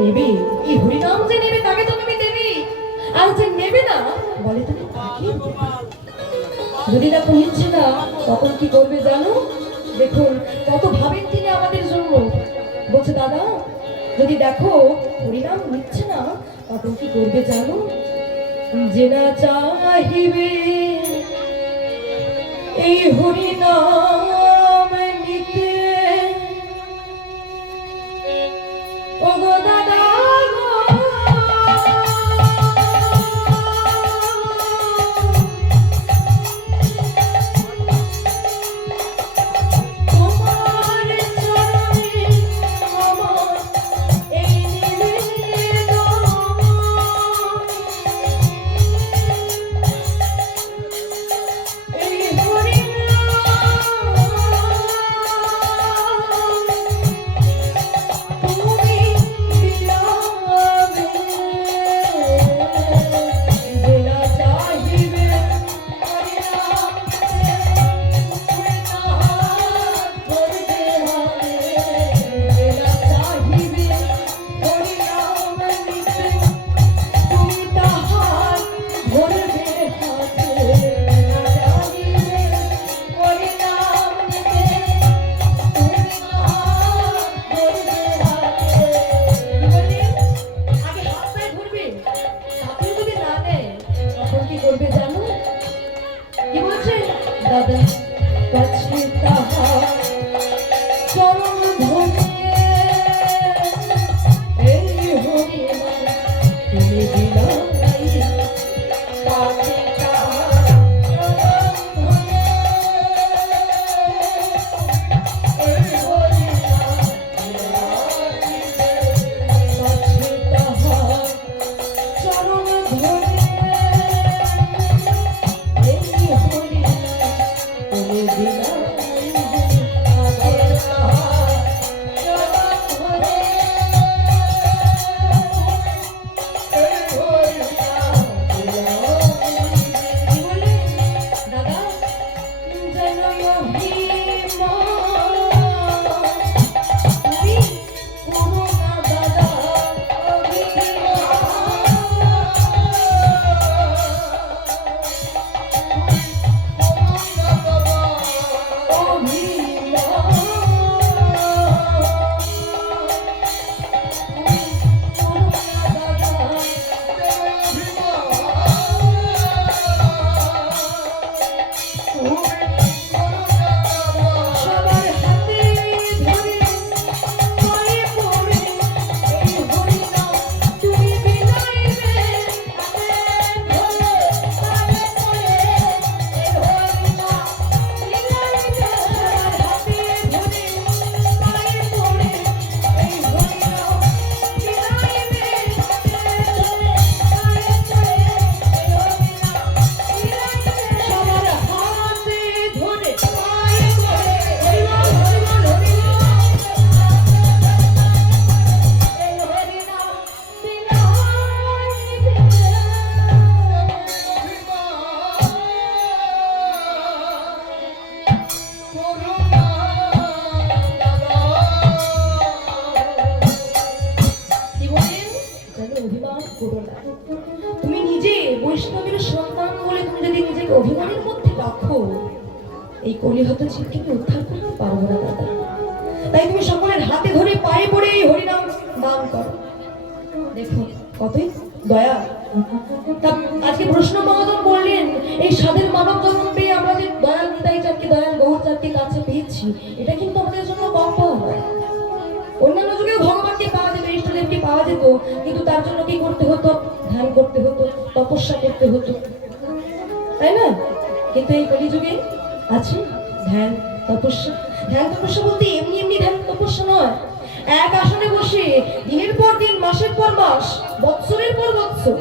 নেবে, এই হরিনাম যে নেবে তাকে তো তুমি দেবে, আর যে নেবে না বলে তুমি তাকে দেবে। যদি দেখো নিচ্ছে না তখন কি করবে জানো? দেখুন কত ভাবেন তিনি আমাদের জন্য। বলছে দাদা যদি দেখো হরিনাম নিচ্ছে না তখন কি করবে জানো? যে না চাহিবে এই হরিনাম নিতে, ও গো দাদা তুমি নিজে বৈষ্ণবের সন্তান বলে তুমি যদি নিজেকে অভিমানের মধ্যে রাখো এই কলিহত জীবকে তুমি উদ্ধার করতে পারবো না দাদা। তাই তুমি সকলের হাতে ধরে পায়ে পড়ে এই হরিনাম দান করো। দেখো কতই দয়া। আজকে প্রশ্ন মহাজন বললেন এই সাধের মানব জন্ম পেয়ে আমরা যে দয়াল নিতাই চাঁদকে দয়াল গৌর চাঁদকে কাছে পেয়েছি এটা কিন্তু আমাদের জন্য কম পাওয়া নয়। অন্যান্য যুগে ভগবানকে পাওয়া যেত, ইষ্টদেবকে পাওয়া যেত, কিন্তু তার জন্য কি করতে হতো? ধ্যান করতে হতো, তপস্যা করতে হতো, তাই না? কিন্তু এই কলিযুগে আছে ধ্যান তপস্যা। ধ্যান তপস্যা বলতে এমনি এমনি ধ্যান তপস্যা নয়, এক আসনে বসে দিনের পর দিন মাসের পর মাস বৎসরের পর বৎসর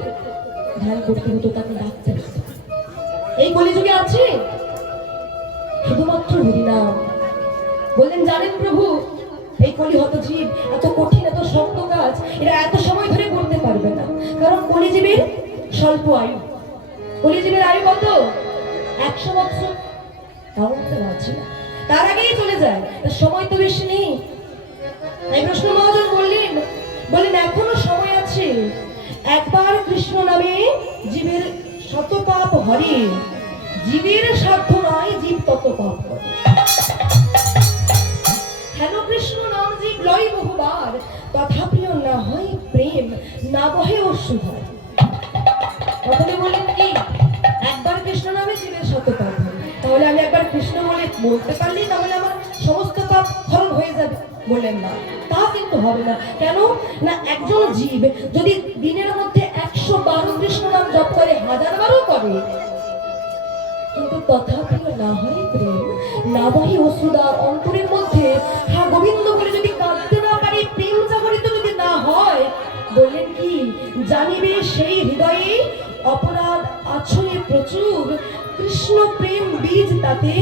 ধ্যান করতে হতো, তাকে ডাকতে হতো। এই কলিযুগে আছে শুধুমাত্র হরিনাম। বললেন জানেন প্রভু এই কলিহত জীব এত কঠিন এত শক্ত কাজ এরা এত সময় ধরে করতে পারবে না, কারণ কলিজীবের স্বল্প আয়ু। কলিজীবের আয়ু কত? 100 বছর, তাও তো আছে না, তার আগেই চলে যায়, সময় তো বেশি নেই। তাই প্রশ্ন মহাজন বললেন এখনো একবার কৃষ্ণ নামে জীবের শত পাপ হরে, জীবের সাধ্য নয় জীব তত পাপ করে। হেন কৃষ্ণ নাম জীব লয় বহুবার, তথাপিও না হয় প্রেম, না বহে অশ্রুধার। কথাটি বললেন কি, একবার কৃষ্ণ নামে জীবের শত পাপ হয়। তাহলে আমি একবার কৃষ্ণ বলে বলতে পারলি তাহলে আমার সমস্ত পাপ হরণ হয়ে যাবে? বললেন না, তা কিন্তু হবে না। কেন না, একজন জীব যদি দিনের মধ্যে 112 কৃষ্ণ নাম জপ করে, 1000 বারও করে, কিন্তু তথাপিও না হয় প্রেম, না বহে অশ্রুধার। অন্তরের মধ্যে হা গোবিন্দ বলে যদি কাঁদতে না পারি, প্রেম জাগরিত যদি না হয়, বললেন কি, জানিবে সেই হৃদয়ে অপরাধ আছড়ে প্রচুর, কৃষ্ণ প্রেম বীজ তাতে